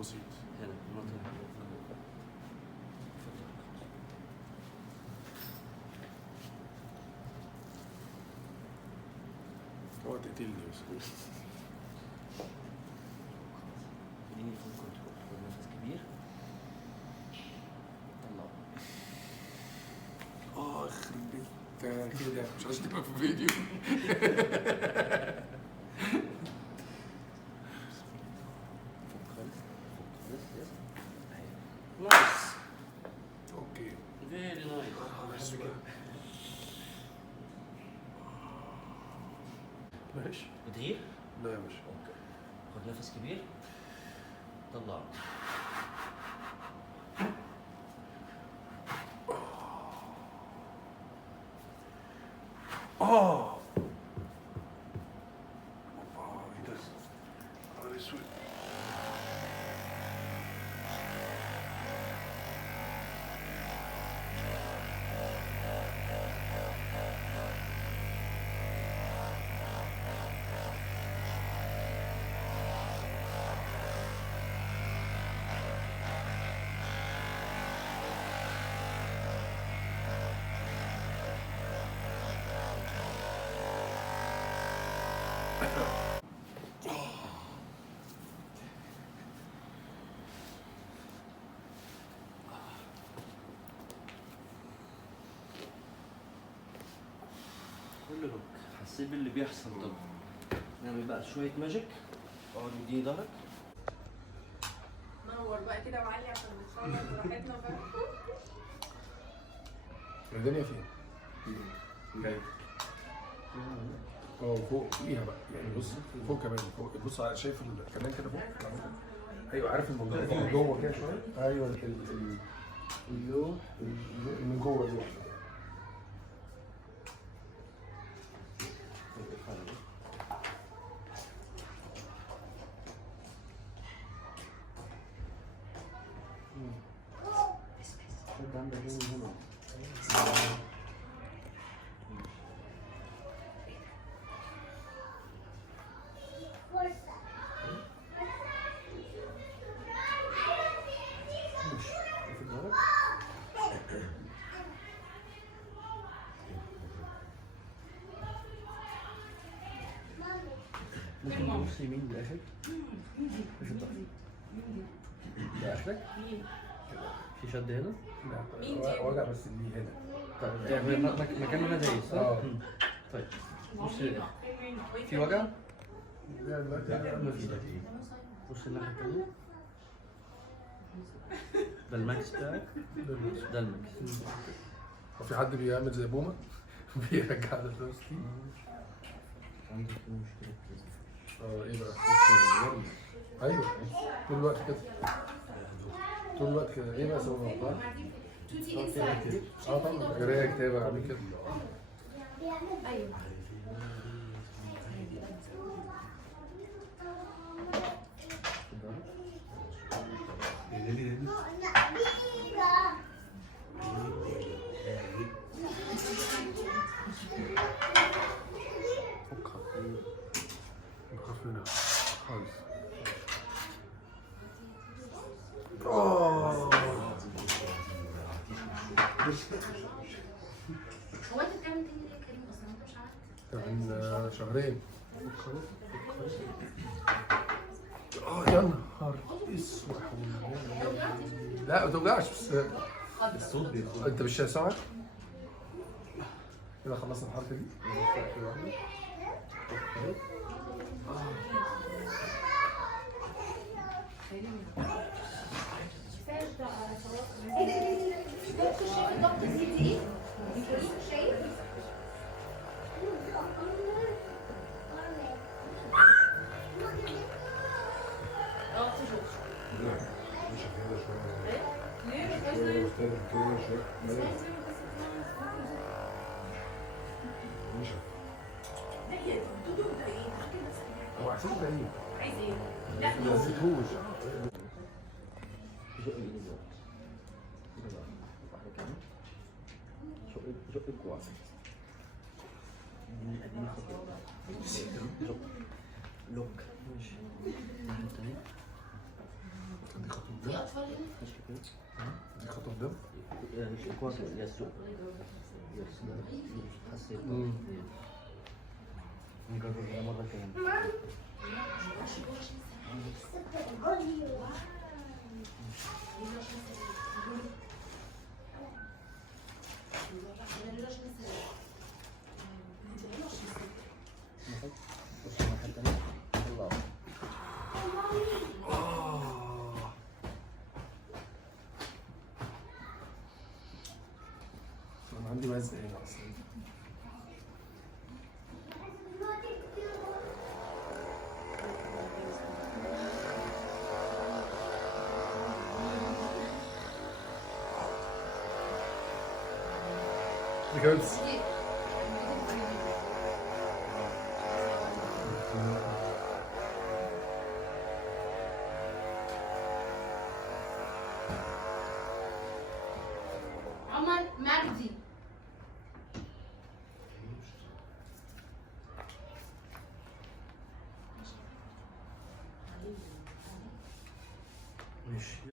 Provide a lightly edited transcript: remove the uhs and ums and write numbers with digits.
بسيط. هنا المنطقة. هو تقتلني بس. اديني فول كنترول، خد نفس كبير. طلعه. يخرب بيت كده، مش عايز تبقى في فيديو. نايس. اوكي. فيري نايس. بحب كده. ماشي. بتغير؟ لا يا باشا. اوكي. خد نفس كبير. طلعه. ايه ده؟ نهار اسود. كل لوك حسيت باللي بيحصل. طب نعمل بقى شوية ماجيك. اقعد اديني ظهرك. نور بقى كده وعلي عشان نتصور براحتنا بقى. الدنيا فين؟ جاي. فوق فيها بقى يعني. بص فوق كمان، فوق. بص شايف كمان كده فوق. ايوه عارف الموضوع ده جوه كده شويه. ايوه اللوح من جوه اللوح. ممكن تبص يمين للاخر. مش الظهر. ده اخرك؟ في شد هنا؟ لا وجع بس اللي هنا. طيب يعني مكان ما انا دايس صح؟ طيب بص للاخر. في وجع؟ لا دلوقتي ما في. بص الناحية التانية. ده الماكس بتاعك؟ ده الماكس. وفي حد بيعمل زي بومه بيرجع للفلوسكي. عندك مشكلة كده. ايه بقى؟ ايوه طول الوقت كده. طول الوقت كده. ايه بقى سوى الموضوع؟ طبعا قرايه كتابه عامل كده. ايوه. بخاف منها خالص. هو انت بتعمل تاني ليه يا كريم اصلا انت مش عارف؟ كمان شهرين. يا نهار اسود. لا ما توجعش بس الصوت بيخرج. انت مش سامعك؟ كده خلصنا الحركه دي. شايف الضغط الزيت ايه؟ شايف؟ هو احساس غريب. عايز ايه؟ ما نسيتهوش. زق ايدي دلوقتي. كده بقى. واحدة كمان. زق الكوع. اديني خطوة. زق. لوك. ماشي. الناحية التانية. اطفال هنا؟ مش كده؟ دي خطوه قدام. مش اكواتور اللي هي السوق. يس حسيت. نجربها مرة كمان. بص الناحية التانية. الله. انا عندي مزق هنا اصلا. دي كمان عمر مجدي. ماشي.